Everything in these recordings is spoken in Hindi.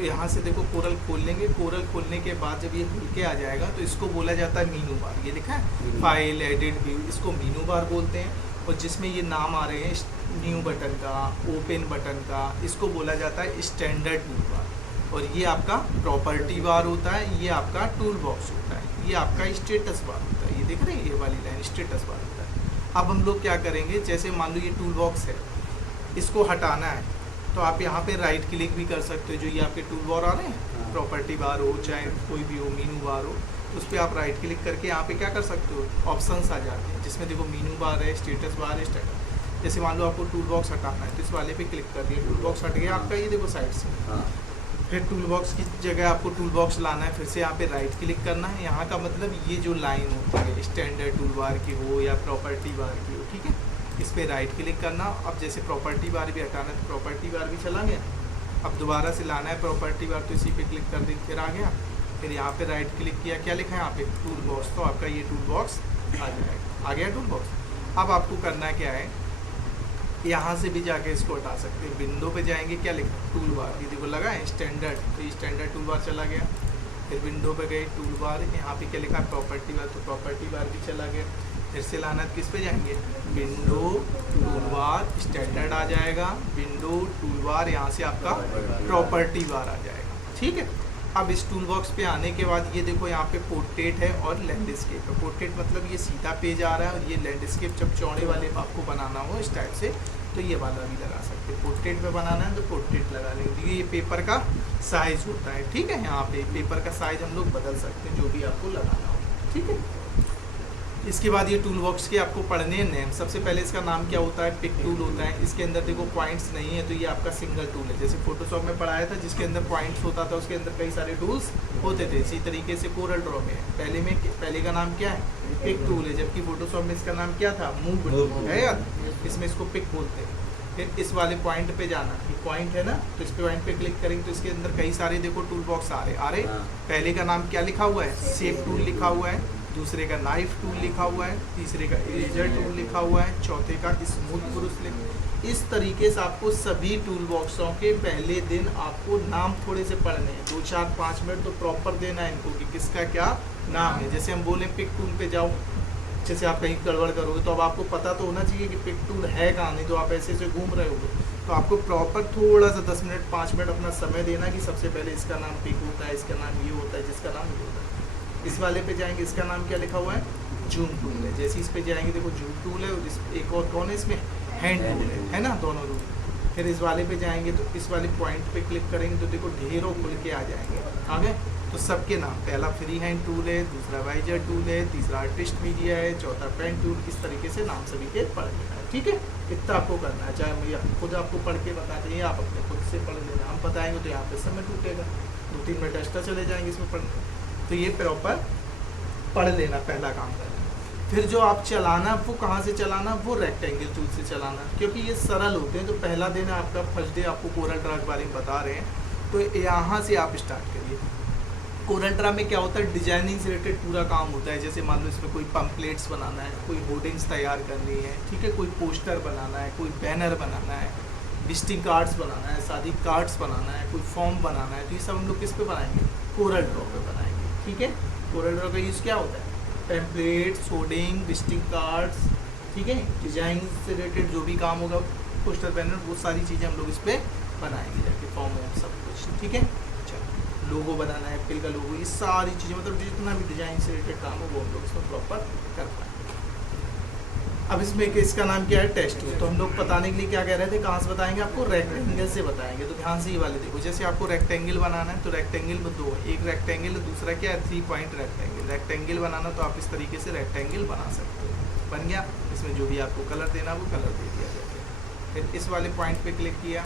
तो यहाँ से देखो कोरल खोल लेंगे, कोरल खोलने के बाद जब ये खुल के आ जाएगा तो इसको बोला जाता है मीनू बार। ये लिखा है फाइल एडिट व्यू, इसको मीनू बार बोलते हैं। और जिसमें ये नाम आ रहे हैं न्यू बटन का, ओपन बटन का, इसको बोला जाता है स्टैंडर्ड टूल बार। और ये आपका प्रॉपर्टी बार होता है, ये आपका टूल बॉक्स होता है, ये आपका स्टेटस बार होता है। ये देख रहे हैं ये वाली लाइन स्टेटस बार होता है। अब हम लोग क्या करेंगे, जैसे मान लो ये टूल बॉक्स है, इसको हटाना है तो आप यहाँ पे राइट क्लिक भी कर सकते हो। जो ये आपके टूल बार आ रहे हैं, प्रॉपर्टी बार हो चाहे कोई भी हो, मीनू बार हो, तो उस पर आप राइट क्लिक करके यहाँ पे क्या कर सकते हो, ऑप्शंस आ जाते हैं जिसमें देखो मीनू बार है, स्टेटस बार है, स्टेटस। जैसे मान लो आपको टूल बॉक्स हटाना है तो इस वाले पे क्लिक कर दिया, टूल बॉक्स हट गया आपका, ये देखो साइड से। फिर टूल बॉक्स की जगह आपको टूल बॉक्स लाना है, फिर से यहाँ पे राइट क्लिक करना है। यहाँ का मतलब ये जो लाइन होती है स्टैंडर्ड टूल बार की हो या प्रॉपर्टी बार की हो, ठीक है, इस पर राइट क्लिक करना। अब जैसे प्रॉपर्टी बार भी हटाना है तो प्रॉपर्टी बार भी चला गया। अब दोबारा से लाना है प्रॉपर्टी बार तो इसी पे क्लिक कर देंगे, फिर आ गया। फिर यहाँ पे राइट क्लिक किया, क्या लिखा है यहाँ पे टूल बॉक्स, तो आपका ये टूल बॉक्स आ जाएगा, आ गया टूल बॉक्स। अब आपको करना क्या है, यहाँ से भी जाके इसको हटा सकते हैं। विंडो पे जाएंगे, क्या लिखा है टूल बार, ये देखो लगा है स्टैंडर्ड, तो ये स्टैंडर्ड टूल बार चला गया। फिर विंडो पे गए टूल बार, यहाँ पे क्या लिखा है प्रॉपर्टी बार, तो प्रॉपर्टी बार भी चला गया। फिर से लाना किस पे जाएंगे, विंडो टूल बार, स्टैंडर्ड आ जाएगा, विंडो टूल बार, यहाँ से आपका प्रॉपर्टी बार आ जाएगा, ठीक है। अब इस टूल बॉक्स पे आने के बाद ये देखो यहाँ पे पोर्ट्रेट है और लैंडस्केप है। पोर्ट्रेट मतलब ये सीधा पेज आ रहा है, और ये लैंडस्केप जब चौड़े वाले आपको बनाना हो इस टाइप से तो ये वाला भी लगा सकते हैं। पोर्ट्रेट पे बनाना है तो पोर्ट्रेट लगा लेंगे। ये पेपर का साइज होता है, ठीक है, यहाँ पे पेपर का साइज हम लोग बदल सकते हैं जो भी आपको लगाना हो, ठीक है। इसके बाद ये टूल बॉक्स के आपको पढ़ने हैं नेम। सबसे पहले इसका नाम क्या होता है, पिक टूल होता है। इसके अंदर देखो पॉइंट्स नहीं है तो ये आपका सिंगल टूल है। जैसे फोटोशॉप में पढ़ाया था जिसके अंदर पॉइंट्स होता था, उसके अंदर कई सारे टूल्स होते थे। इसी तरीके से कोरल ड्रॉ में पहले का नाम क्या है, पिक टूल है, जबकि फोटोशॉप में इसका नाम क्या था, मूव है यार, इसमें इसको पिक बोलते हैं। फिर इस वाले पॉइंट पे जाना, ये पॉइंट है ना, तो इस पॉइंट पे क्लिक करेंगे तो इसके अंदर कई सारे देखो टूल बॉक्स आ रहे। पहले का नाम क्या लिखा हुआ है, शेप टूल लिखा हुआ है, दूसरे का नाइफ टूल लिखा हुआ है, तीसरे का इरेजर टूल लिखा हुआ है, चौथे का स्मूथ ब्रश लिखा। इस तरीके से आपको सभी टूल बॉक्सों के पहले दिन आपको नाम थोड़े से पढ़ने हैं, 2-4-5 मिनट तो प्रॉपर देना है इनको कि किसका क्या नाम है। जैसे हम बोले पिक टूल पे जाओ, जैसे आप कहीं गड़बड़ करोगे तो अब आपको पता तो होना चाहिए कि पिक टूल है कहाँ, नहीं तो आप ऐसे ऐसे घूम रहे होगे। तो आपको प्रॉपर थोड़ा सा 10 मिनट 5 मिनट अपना समय देना कि सबसे पहले इसका नाम पिक होता है, इसका नाम ये होता है, जिसका नाम ये होता है। इस वाले पे जाएंगे, इसका नाम क्या लिखा हुआ है, जूम टूल है। जैसे इस पे जाएंगे देखो जूम टूल है, और एक और कौन है इसमें, हैंड टूल है ना, दोनों टूल। फिर इस वाले पे जाएंगे तो इस वाले पॉइंट पे क्लिक करेंगे तो देखो ढेरों खुल के आ जाएंगे, आ गए। तो सबके नाम, पहला फ्री हैंड टूल है, दूसरा वाइजर टूल है, तीसरा आर्टिस्ट मीडिया है, चौथा पेन टूल। इस तरीके से नाम सभी के पढ़ लेना है, ठीक है। इतना आपको करना है, चाहे मुझे खुद आपको पढ़ के बताते हैं, आप अपने खुद से पढ़ लेना। हम बताएंगे तो यहाँ पे समय टूटेगा, 2-3 मिनट एक्स्ट्रा चले जाएंगे इसमें पढ़ने। तो ये प्रॉपर पढ़ लेना, पहला काम करना। फिर जो आप चलाना, वो कहाँ से चलाना, वो रेक्टेंगल टूल से चलाना, क्योंकि ये सरल होते हैं। तो पहला दिन है आपका, फर्स्ट डे आपको कोरल ड्रा के बारे में बता रहे हैं, तो यहाँ से आप स्टार्ट करिए। कोरल ड्रा में क्या होता है, डिजाइनिंग से रिलेटेड पूरा काम होता है। जैसे मान लो इसमें कोई पम्पलेट्स बनाना है, कोई होर्डिंग्स तैयार करनी है, ठीक है, कोई पोस्टर बनाना है, कोई बैनर बनाना है, विजिटिंग कार्ड्स बनाना है, शादी कार्ड्स बनाना है, कोई फॉर्म बनाना है। तो ये सब हम लोग किस पे बनाएंगे, कोरल ड्रॉ पे बनाएंगे, ठीक है। कोरल ड्रॉ का यूज़ क्या होता है, पैम्पलेट्स, होर्डिंग, विजिटिंग कार्ड्स, ठीक है, डिजाइन से रिलेटेड जो भी काम होगा, पोस्टर बैनर, वो सारी चीज़ें हम लोग इस पर बनाएंगे जाके, फॉर्म सब कुछ, ठीक है। चलो, लोगो बनाना है, एप्पल का लोगो, ये सारी चीज़ें, मतलब जितना भी डिजाइन से रिलेटेड काम हो वो हम लोग इसमें प्रॉपर कर पाएंगे। अब इसमें इसका नाम क्या है, टेस्ट। तो हम लोग बताने के लिए क्या कह रहे थे, कहाँ से बताएंगे आपको, रेक्टेंगल से बताएंगे। तो ध्यान से ये वाले देखो, जैसे आपको रेक्टेंगल बनाना है तो रेक्टेंगल में दो, एक रेक्टेंगल, दूसरा क्या है, 3 पॉइंट रेक्टेंगल। रेक्टेंगल बनाना तो आप इस तरीके से रेक्टेंगल बना सकते हो, बन गया। इसमें जो भी आपको कलर देना वो कलर दे दिया जाएगा। फिर इस वाले पॉइंट पे क्लिक किया,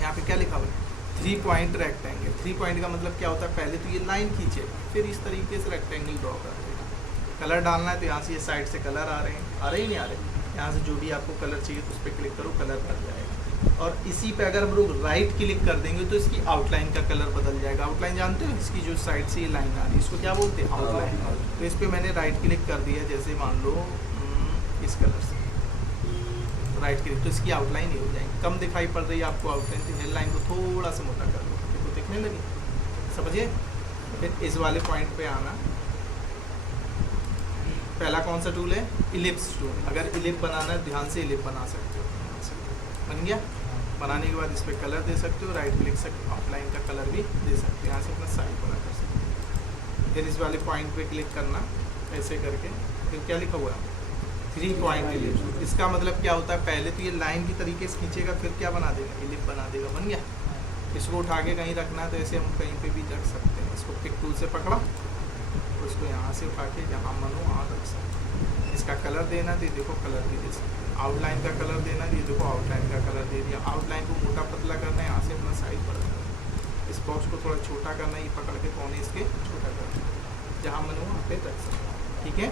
यहाँ पे क्या लिखा हुआ है, 3 पॉइंट रेक्टेंगल। 3 पॉइंट का मतलब क्या होता है, पहले तो ये लाइन खींचे, फिर इस तरीके से रेक्टेंगल ड्रॉ कर देगा। कलर डालना है तो यहाँ से ये साइड से कलर आ रहे हैं, आ रहे ही नहीं आ रहे, यहाँ से जो भी आपको कलर चाहिए तो उस पर क्लिक करो, कलर भर जाएगा। और इसी पे अगर हम लोग राइट क्लिक कर देंगे तो इसकी आउटलाइन का कलर बदल जाएगा। आउटलाइन जानते हो, इसकी जो साइड से ये लाइन आ रही है इसको क्या बोलते हैं, आउटलाइन। तो इस पर मैंने राइट क्लिक कर दिया, जैसे मान लो इस कलर से राइट क्लिक, तो इसकी आउटलाइन ही हो जाएगी। कम दिखाई पड़ रही है आपको आउटलाइन, तो हेड लाइन को थोड़ा सा मोटा कर लो, देखो दिखने में लगी, समझिए। फिर इस वाले पॉइंट पे आना, पहला कौन सा टूल है, इलिप्स टूल। अगर इलिप बनाना है ध्यान से इलिप बना सकते हो, बन गया। बनाने के बाद इस पर कलर दे सकते हो, राइट क्लिक से आउटलाइन का कलर भी दे सकते हो, यहाँ से अपना साइज बड़ा कर सकते हो। फिर इस वाले पॉइंट पे क्लिक करना ऐसे करके, फिर क्या लिखा हुआ है 3 पॉइंट इलिप। इसका मतलब क्या होता है, पहले तो ये लाइन की तरीके से खींचेगा, फिर क्या बना देगा, इलिप बना देगा, बन गया। इसको उठा के कहीं रखना है तो ऐसे हम कहीं पे भी रख सकते हैं। इसको पिक टूल से पकड़ा, उसको यहाँ से उठा के जहाँ मन हो वहाँ रख सकते हैं। इसका कलर देना तो ये देखो कलर भी दे सकते हैं। आउटलाइन का कलर देना तो ये देखो आउटलाइन का कलर दे दिया। आउटलाइन को मोटा पतला करना है, यहाँ से अपना साइज बड़ा करना है। इस बॉक्स को थोड़ा छोटा करना है, ये पकड़ के कोने इसके छोटा करना है, जहाँ मन हो वहाँ पे रख सकते हैं, ठीक है।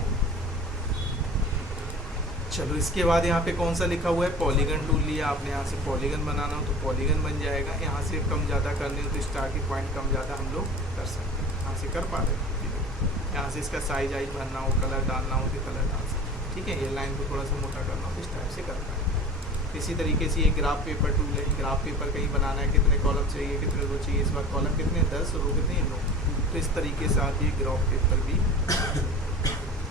चलो इसके बाद यहाँ पे कौन सा लिखा हुआ है, पॉलीगन टूल लिया आपने। यहाँ से पॉलीगन बनाना हो तो पॉलीगन बन जाएगा। यहाँ से कम ज़्यादा करने हो तो स्टार की पॉइंट कम ज़्यादा हम लोग कर सकते हैं, यहाँ से कर पा रहे हैं। यहाँ से इसका साइज आइज भरना हो, कलर डालना हो तो कलर डाल सकते हैं, ठीक है। ये लाइन को थोड़ा सा मोटा करना हो तो इस टाइप से कर पाएंगे। इसी तरीके से ये ग्राफ पेपर टूल है। ग्राफ पेपर कहीं बनाना है, कितने कॉलम चाहिए, कितने रो चाहिए, इस बार कॉलम कितने 10, रो कितने 9, तो इस तरीके से आप ये ग्राफ पेपर भी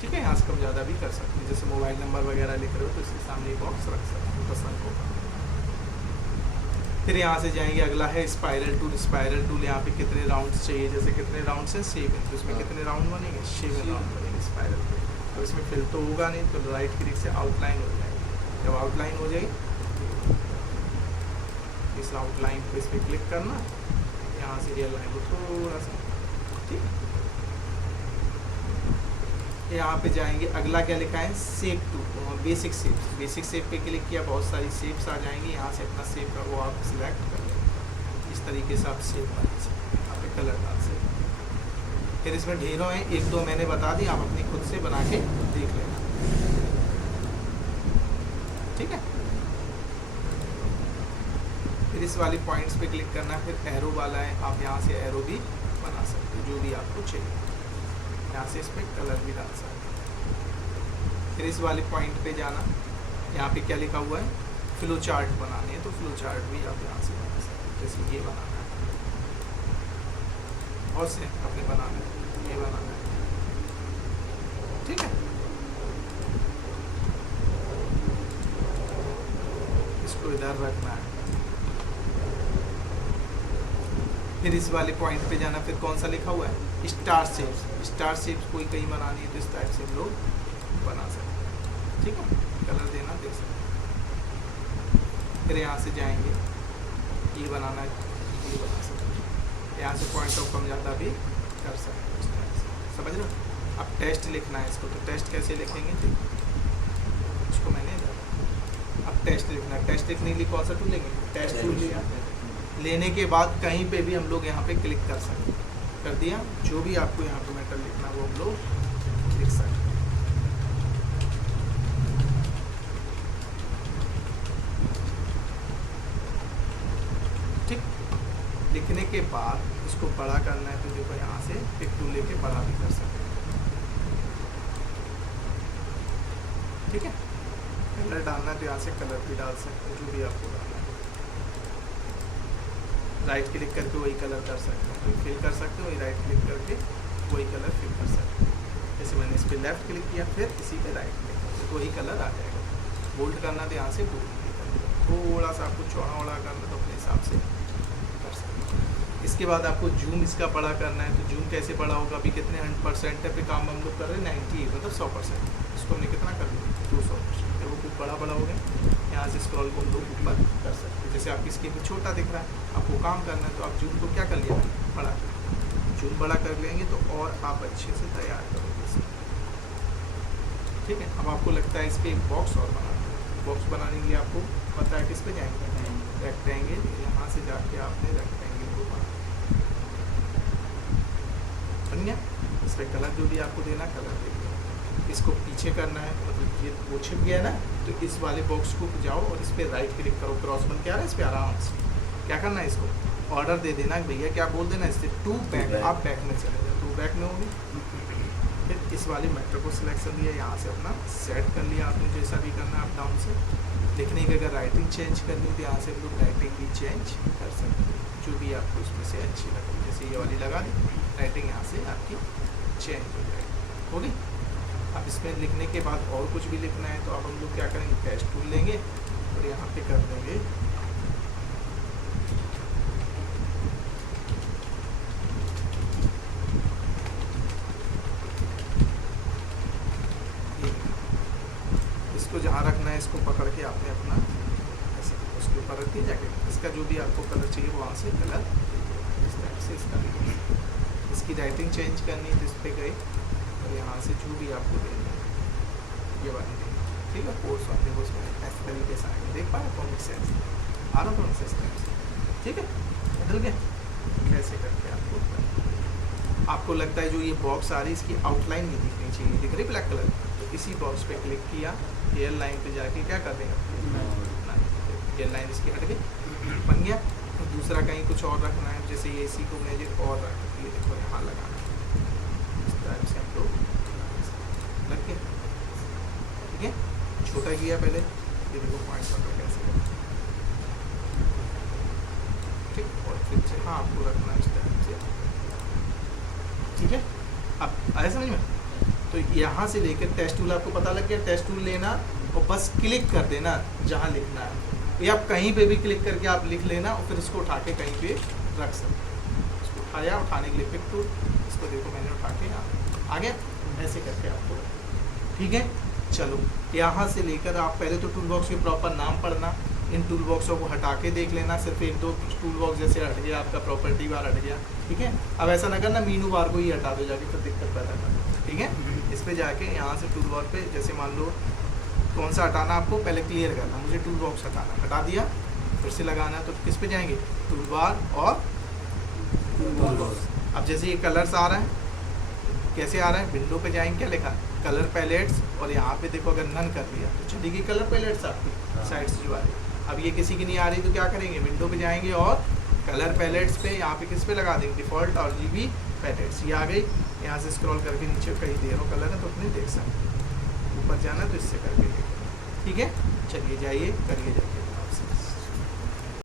ठीक है, यहाँ से कम ज़्यादा भी कर सकते हैं। जैसे मोबाइल नंबर वगैरह लिख रहे हो तो इसके सामने बॉक्स रख सकते हैं, पसंद होगा। फिर यहाँ से जाएंगे, अगला है स्पाइरल टूल। स्पाइरल टूल यहाँ पे कितने राउंड्स चाहिए, जैसे कितने राउंड्स हैं 7, तो इसमें कितने राउंड बनेंगे, 7 राउंड बनेंगे स्पाइरल टूल। अब इसमें फिल तो होगा नहीं, तो राइट क्लिक से आउटलाइन हो जाएगी। जब आउटलाइन हो जाएगी, इस आउटलाइन को इस पर क्लिक करना, यहाँ से रियल लाइन को थोड़ा सा, ठीक है। यहाँ पे जाएंगे, अगला क्या लिखा है, shape tool, basic shapes. Basic shape पे क्लिक किया, बहुत सारी शेप्स आ जाएंगी। यहाँ से अपना शेप का वो आप सिलेक्ट कर लेंगे। इस तरीके से आप शेप बना सकते हैं, यहाँ पे कलर डाल सकते हैं। फिर इसमें ढेरों हैं, 1-2 मैंने बता दी, आप अपनी खुद से बना के देख लेना, ठीक है। फिर इस वाली पॉइंट्स पे क्लिक करना, फिर एरो वाला है, आप यहाँ से एरो भी बना सकते हो, जो भी आपको चाहिए। यहाँ से इस पर कलर भी डाल सकते हैं। फिर इस वाले पॉइंट पे जाना, यहाँ पे क्या लिखा हुआ है, फ्लो चार्ट बनाने हैं, तो फ्लो चार्ट भी आप यहाँ से बना सकते हैं। जैसे ये बनाना है, बहुत से अपने बनाना है, ये बनाना है, ठीक है। इसको इधर रखना है। फिर इस वाले पॉइंट पे जाना, फिर कौन सा लिखा हुआ है, स्टार शेप्स। स्टार शेप्स कोई कहीं बनानी है तो इस टाइप से हम लोग बना सकते हैं, ठीक है। कलर देना दे सकते हैं। फिर यहाँ से जाएंगे, ये बनाना है, ये बना सकते हैं। यहाँ से पॉइंट ऑफ कम ज़्यादा भी कर सकते हैं, इस टाइप से, समझ रहे हो। अब टेस्ट लिखना है इसको, तो टेस्ट कैसे लिखेंगे, इसको मैंने अब टेस्ट लिखना है। टेस्ट लिखने के लिए कौन सा टूल लेंगे, टेस्ट टूल लिया। लेने के बाद कहीं पे भी हम लोग यहाँ पे क्लिक कर सकते हैं, कर दिया। जो भी आपको यहाँ पे मैटर लिखना वो हम लोग लिख सकते हैं, ठीक। लिखने के बाद इसको बड़ा करना है तो देखो यहाँ से पिक टूल लेके बड़ा भी कर सकते हैं, ठीक है। कलर डालना है तो यहाँ से कलर भी डाल सकते हैं, जो भी आपको डालना है। राइट क्लिक करके वही कलर कर सकते हो, तो फिल कर सकते हो, वही राइट क्लिक करके वही कलर फिल कर सकते हो। जैसे मैंने इस पर लेफ्ट क्लिक किया, फिर इसी पे राइट क्लिक करते तो वही कलर आ जाएगा। बोल्ड करना तो यहाँ से बोल्ड क्लिक करना, थोड़ा सा आपको चौड़ा वड़ा करना तो अपने हिसाब से कर सकते हो। इसके बाद आपको जूम इसका बड़ा करना है, तो जूम कैसे बड़ा होगा, अभी कितने 100% है पे काम हम लोग कर रहे हैं, 98 मतलब 100%। इसको हमने कितना कर लिया, 200%। जब वो खूब बड़ा बड़ा हो गया, यहाँ से स्क्रॉल को हम लोग ऊपर कर सकते हैं। जैसे आपकी स्क्रीन में छोटा दिख रहा है, आपको काम करना है तो आप जूम को क्या कर लिया, बड़ा कर। जूम बड़ा कर लेंगे तो और आप अच्छे से तैयार करोगे इसे, ठीक है। अब आपको लगता है इस पर एक बॉक्स और बनाना है। बॉक्स बनाने के लिए आपको पता है किस पे जाएंगे, रेक्टेंगल। यहाँ से जाके आपने रेक्टेंगल को बन गया। इस पर कलर जो भी आपको देना कलर देंगे। इसको पीछे करना है, मतलब ये वो छिप गया ना, तो इस वाले बॉक्स को जाओ और इस पर राइट क्लिक करो, क्रॉस बन के आ रहा है इस पर आराम से। क्या करना है, इसको ऑर्डर दे देना भैया, क्या बोल देना इससे, टू बैक। आप बैक में चले जाओ, टू बैक में होगी। फिर इस वाले मैटर को सिलेक्शन दिया, यहाँ से अपना सेट कर लिया आपने, जैसा भी करना है अप डाउन से। लिखने की अगर राइटिंग चेंज करनी तो यहाँ से हम लोग राइटिंग भी चेंज कर सकते हैं, जो भी भी आपको इसमें से अच्छी लगती है। जैसे ये वाली लगा दी, राइटिंग यहाँ से आपकी चेंज हो जाएगी, होगी। अब इसमें लिखने के बाद और कुछ भी लिखना है तो अब हम लोग क्या करेंगे, टेस्ट टूल लेंगे और यहाँ पे कर देंगे इसको जहाँ रखना है इसको पकड़ के आपने अपना ऐसे उसके ऊपर रख दिया जाके, इसका जो भी आपको कलर चाहिए वहाँ से कलर इस टाइप से इसका इसकी राइटिंग चेंज करनी है तो इस पर गए और यहाँ से जो भी आपको देना है ये वाली देंगे, ठीक है। कोर्स वाले वो उसमें ऐसे तरीके से आएंगे, देख पाए कॉमिक सेंस आ रहा कॉमिक सेंस, ठीक है। बदल गया कैसे करके आपको लगता है जो ये बॉक्स आ रही है इसकी आउटलाइन नहीं दिखनी चाहिए, दिख रही ब्लैक कलर, तो इसी बॉक्स पे क्लिक किया, एयर लाइन पे जाके क्या कर देंगे, एयर लाइन इसकी हट गई, बन गया। तो दूसरा कहीं कुछ और रखना है, जैसे ये इसी को मुझे और रख ये देखो यहाँ लगाना है, इस टाइप से हम लोग लग के, ठीक है। छोटा किया पहले, ये देखो पॉइंट पर कैसे करना, ठीक। और फिर से हाँ आपको रखना इस टाइप से, ठीक है। अब आया समझ में। तो यहाँ से लेकर टेस्ट टूल आपको पता लग गया, टेस्ट टूल लेना और बस क्लिक कर देना जहाँ लिखना है, या आप कहीं पे भी क्लिक करके आप लिख लेना और फिर इसको उठा के कहीं पे रख सकते हैं। इसको उठाया, उठाने के लिए पिक टूल, इसको देखो मैंने उठा के आ गया, ऐसे करके आपको, ठीक है। चलो यहाँ से लेकर आप पहले तो टूल बॉक्स के प्रॉपर नाम पढ़ना, इन टूल बॉक्सों को हटा के देख लेना, सिर्फ एक दो टूल बॉक्स जैसे हट गया आपका, प्रॉपर्टी बार हट गया, ठीक है। अब ऐसा ना करना मीनू बार को ही हटा दो जाके, फिर दिक्कत पैदा करना, ठीक है। इस पर जाके यहाँ से टूल बार पे जैसे मान लो कौन सा हटाना आपको पहले क्लियर करना, मुझे टूल बॉक्स हटाना, हटा दिया, फिर से लगाना है तो किस पे जाएंगे, टूल बार और टूल बॉक्स। अब जैसे ये कलर्स आ रहा है, कैसे आ रहा है, विंडो पे जाएंगे, क्या लिखा कलर पैलेट्स, और यहाँ पे देखो अगर नन कर दिया तो चलेगी कलर पैलेट्स आपकी साइड से जो आ रही। अब ये किसी की नहीं आ रही तो क्या करेंगे, विंडो पे जाएंगे और कलर पैलेट्स पे यहाँ पे किस पे लगा देंगे, डिफ़ॉल्ट RGB पैलेट्स, ये आ गई। यहाँ से स्क्रॉल करके नीचे कहीं दे रहा हूँ कलर है तो अपने देख सकते, ऊपर जाना तो इससे करके, ठीक है। चलिए जाइए करिए जाइए।